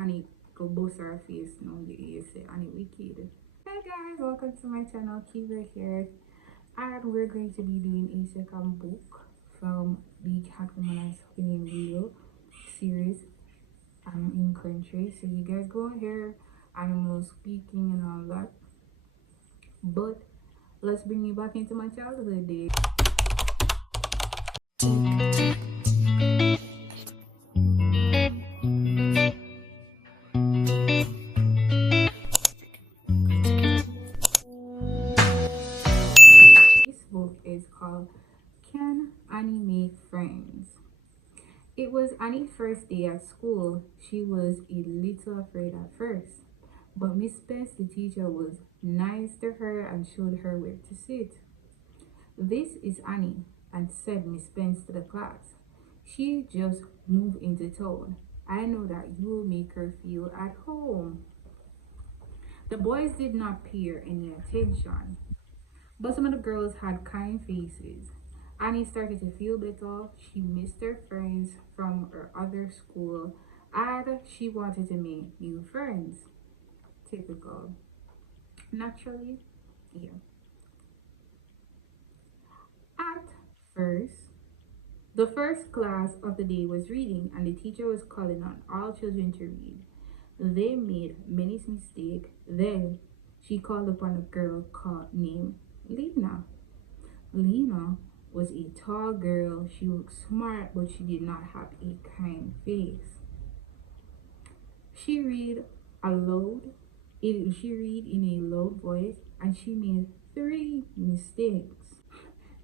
Annie go bust her face now you say Annie wicked. Hey guys, welcome to my channel. Kiva here, and we're going to be doing a second book from the Catwoman Spinning Wheel series in country. So you guys go hear animals speaking and all that. But let's bring you back into my childhood days. This book is called Can Annie Make Friends? It was Annie's first day at school. She was a little afraid at first, but Miss Spence, the teacher, was nice to her and showed her where to sit. This is Annie, and said Miss Spence to the class. She just moved into town. I know that you will make her feel at home. The boys did not pay her any attention, but some of the girls had kind faces. Annie started to feel better. She missed her friends from her other school and she wanted to make new friends. Typical. Naturally, yeah. At first, the first class of the day was reading, and the teacher was calling on all children to read. They made many mistakes. Then she called upon a girl named Lena. Lena was a tall girl. She looked smart, but she did not have a kind face. She read aloud. She read in a loud voice, and she made 3 mistakes.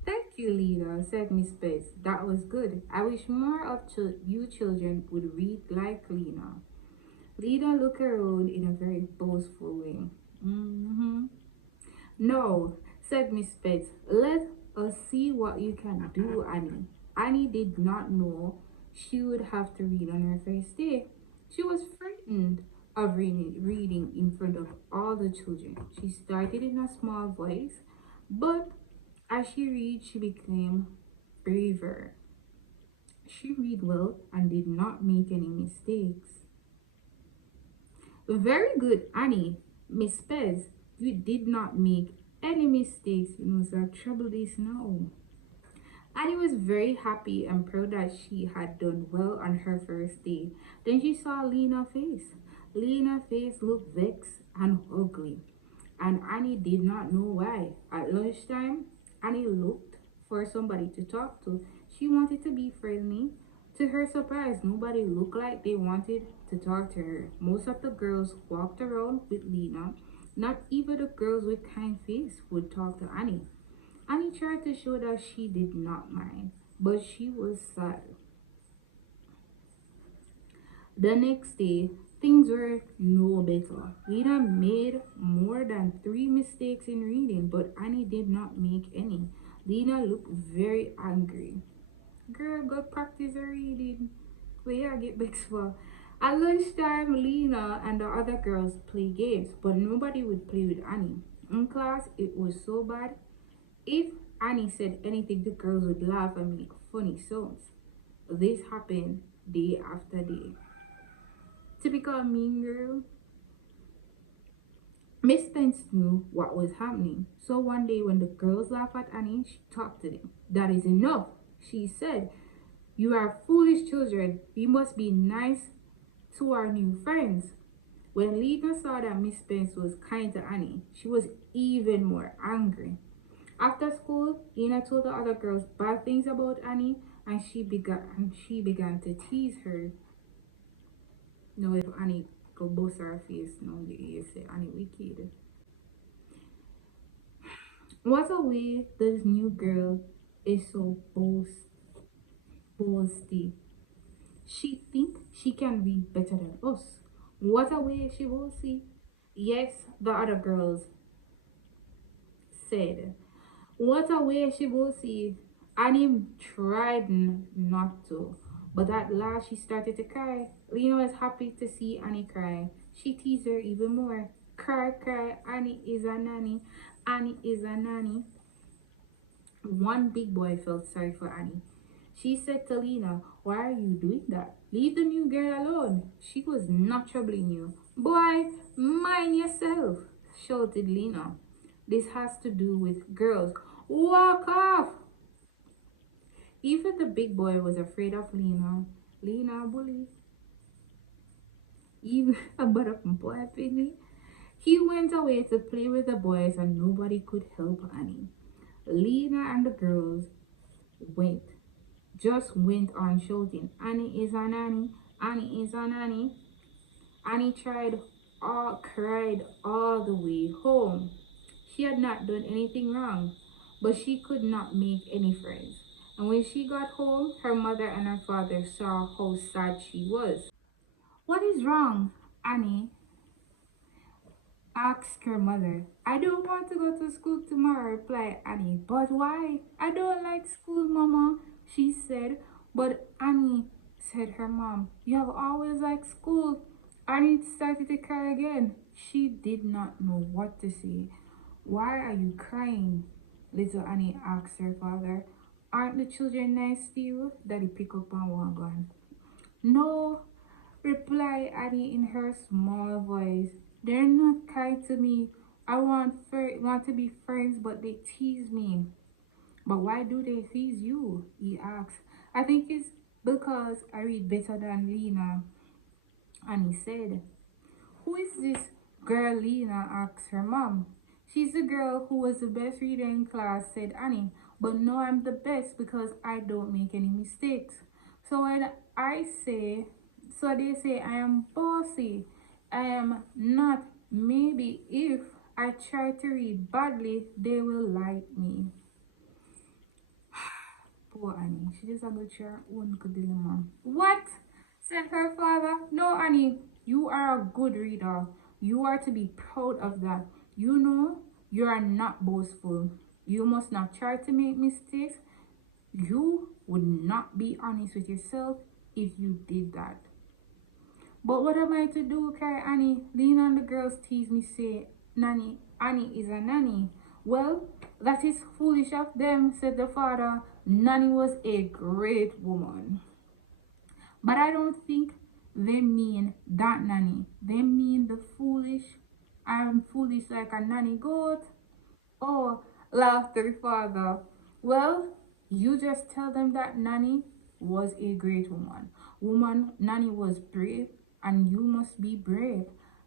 Thank you, Lena, said Miss Bess. That was good. I wish more of you children would read like Lena. Lena looked around in a very boastful way. No, said Miss Bess. Let us see what you can do, Annie. Annie did not know she would have to read on her first day. She was frightened of reading in front of all the children. She started in a small voice, but as she read, she became braver. She read well and did not make any mistakes. Very good, Annie. Miss Pez, you did not make any mistakes. You know, so trouble is now. Annie was very happy and proud that she had done well on her first day. Then she saw Lena's face. Lena's face looked vexed and ugly, and Annie did not know why. At lunchtime, Annie looked for somebody to talk to. She wanted to be friendly. To her surprise, nobody looked like they wanted to talk to her. Most of the girls walked around with Lena. Not even the girls with kind face would talk to Annie. Annie tried to show that she did not mind, but she was sad. The next day, things were no better. Lena made more than 3 mistakes in reading, but Annie did not make any. Lena looked very angry. Girl, go practice your reading. Well, yeah, get back for. At lunchtime, Lena and the other girls play games, but nobody would play with Annie. In class, it was so bad. If Annie said anything, the girls would laugh and make funny sounds. This happened day after day. Typical mean girl. Miss Spence knew what was happening. So one day when the girls laughed at Annie, she talked to them. That is enough, she said. You are foolish children. We must be nice to our new friends. When Lena saw that Miss Spence was kind to Annie, she was even more angry. After school, Lena told the other girls bad things about Annie, and she began to tease her. No, if Annie go bust her face, no, you say Annie wicked. What a way this new girl is so boasty. She think she can read better than us. What a way she boasty. Yes, the other girls said. What a way she boasty. Annie tried not to, but at last she started to cry. Lena was happy to see Annie cry. She teased her even more. Cry, cry, Annie is a nanny. Annie is a nanny. One big boy felt sorry for Annie. She said to Lena, why are you doing that? Leave the new girl alone. She was not troubling you. Boy, mind yourself, shouted Lena. This has to do with girls. Walk off! Even the big boy was afraid of Lena. Lena bully. Even about a boy penny. He went away to play with the boys and nobody could help Annie. Lena and the girls went just went on shouting, Annie is a nanny, Annie is a nanny. Annie cried all the way home. She had not done anything wrong, but she could not make any friends. And when she got home, her mother and her father saw how sad she was. What is wrong, Annie? Asked her mother. I don't want to go to school tomorrow, replied Annie. But why? I don't like school, Mama, she said. But Annie, said her mom, you have always liked school. Annie started to cry again. She did not know what to say. Why are you crying? Little Annie asked her father. Aren't the children nice to you? Daddy picked up on one gun. No, replied Annie in her small voice. They're not kind to me. I want to be friends, but they tease me. But why do they tease you? He asked. I think it's because I read better than Lena. Annie said. Who is this girl, Lena? Asked her mom. She's the girl who was the best reader in class, said Annie. But no, I'm the best because I don't make any mistakes. So when I say, so they say I am bossy. I am not. Maybe if I try to read badly, they will like me. Poor Annie. She just a go through her own dilemma. What? Said her father. No, Annie. You are a good reader. You are to be proud of that. You know, you are not boastful. You must not try to make mistakes. You would not be honest with yourself if you did that. But what am I to do? Cried Annie. Lena and the girls tease me, say, Nanny, Annie is a nanny. Well, that is foolish of them, said the father. Nanny was a great woman. But I don't think they mean that nanny. They mean the foolish. I'm foolish like a nanny goat. Oh, laughed the father. Well, you just tell them that Nanny was a great woman. Nanny was brave, and you must be brave.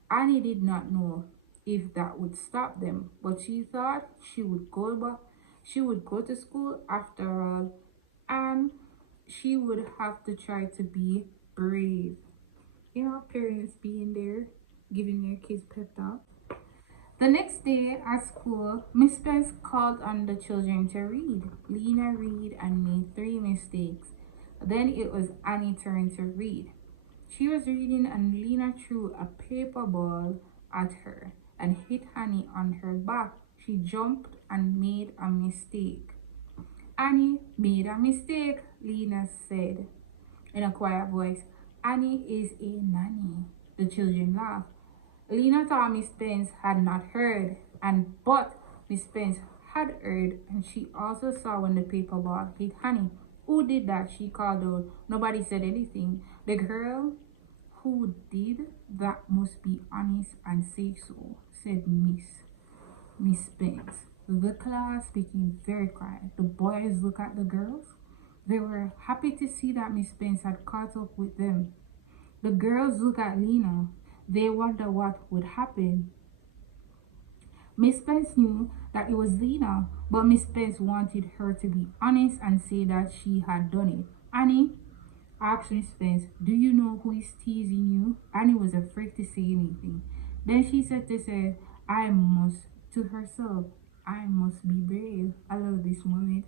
Annie did not know if that would stop them, but she thought she would go back. She would go to school after all, and she would have to try to be brave. You know, parents being there, giving their kids pep talk. The next day at school, Miss Spence called on the children to read. Lena read and made three mistakes. Then it was Annie's turn to read. She was reading and Lena threw a paper ball at her and hit Annie on her back. She jumped and made a mistake. Annie made a mistake, Lena said in a quiet voice. Annie is a nanny. The children laughed. Lena thought Miss Spence had not heard, but Miss Spence had heard, and she also saw when the paper ball hit Honey. Who did that? She called out. Nobody said anything. The girl who did that must be honest and say so, said Miss Spence. The class became very quiet. The boys looked at the girls. They were happy to see that Miss Spence had caught up with them. The girls looked at Lena. They wondered what would happen. Miss Spence knew that it was Lena, but Miss Spence wanted her to be honest and say that she had done it. Annie asked Miss Spence, do you know who is teasing you? Annie was afraid to say anything. Then she said to herself, I must be brave. I love this moment.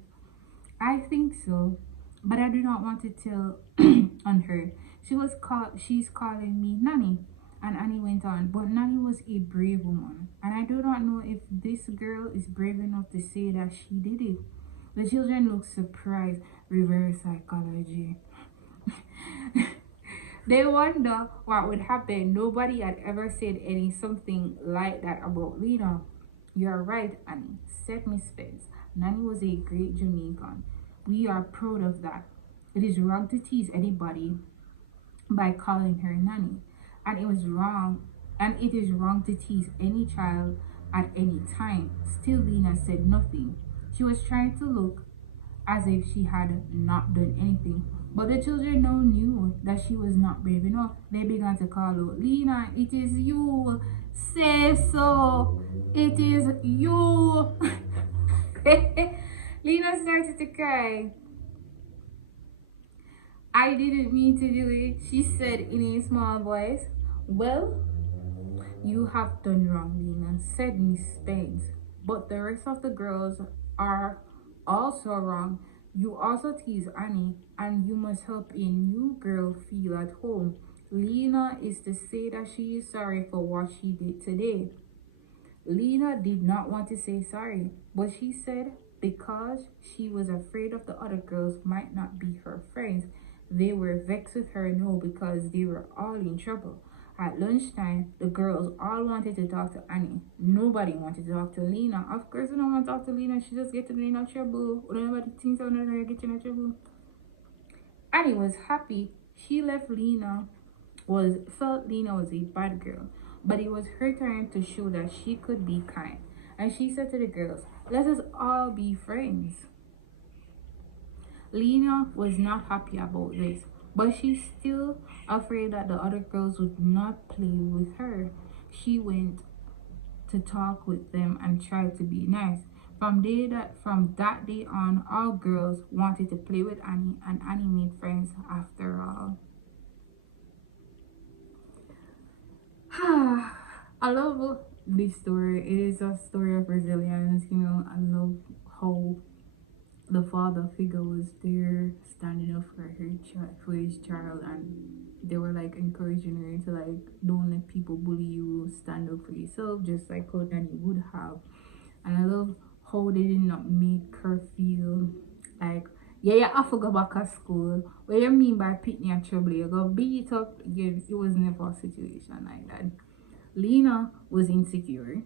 I think so, but I do not want to tell on her. She's calling me Nanny. And Annie went on, but Nanny was a brave woman, and I do not know if this girl is brave enough to say that she did it. The children looked surprised. Reverse psychology. They wonder what would happen. Nobody had ever said something like that about Lena. You're right, Annie, said Miss Spence. Nanny was a great Jamaican. We are proud of that. It is wrong to tease anybody. by calling her nanny. And it was wrong, and it is wrong to tease any child at any time. Still, Lena said nothing. She was trying to look as if she had not done anything. But the children now knew that she was not brave enough. They began to call out, Lena, it is you. Say so. It is you. Lena started to cry. I didn't mean to do it, she said in a small voice. Well, you have done wrong, Lena, said Miss Spence. But the rest of the girls are also wrong. You also tease Annie, and you must help a new girl feel at home. Lena is to say that she is sorry for what she did today. Lena did not want to say sorry, but she said because she was afraid of the other girls might not be her friends. They were vexed with her now because they were all in trouble. At lunchtime, the girls all wanted to talk to Annie. Nobody wanted to talk to Lena. Of course, we don't want to talk to Lena. She just getting in trouble. Nobody thinks of her getting in trouble. Annie was happy. She left Lena was felt Lena was a bad girl, but it was her turn to show that she could be kind. And she said to the girls, let us all be friends. Lena was not happy about this, but she's still afraid that the other girls would not play with her. She went to talk with them and tried to be nice. From that day on, all girls wanted to play with Annie, and Annie made friends after all. I love this story. It is a story of resilience. I love how the father figure was there standing up for for his child, and they were like encouraging her to like don't let people bully you, stand up for yourself, just like how Danny would have. And I love how they did not make her feel like, yeah, you have to go back to school. What you mean by picking your trouble? You go beat up. Yeah, it was never a situation like that. Lena was insecure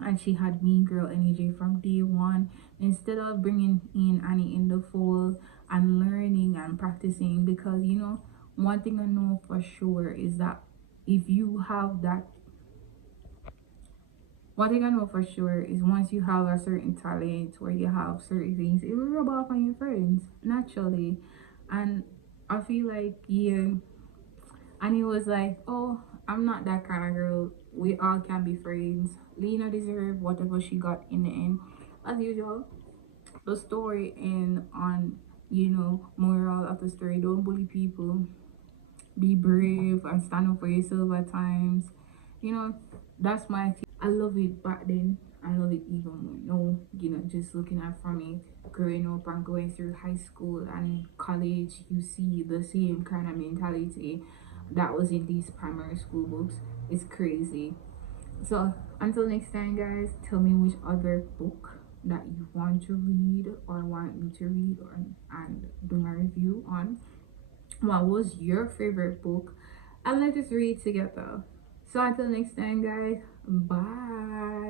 and she had mean girl energy from day one. Instead of bringing in Annie in the fold and learning and practicing, because one thing I know for sure is that if you have that, one thing I know for sure is once you have a certain talent or you have certain things, it will rub off on your friends naturally. And I feel like, yeah, and he was like, oh, I'm not that kind of girl. We all can be friends. Lena deserved whatever she got in the end. As usual, the story and on, moral of the story, don't bully people. Be brave and stand up for yourself at times. You know, that's my thing. I love it back then. I love it even more. No, just looking at from it, growing up and going through high school and college, you see the same kind of mentality that was in these primary school books. It's crazy. So until next time, guys, tell me which other book that you want to read or want me to read and do my review on. What was your favorite book? And let us read together. So until next time, guys, bye.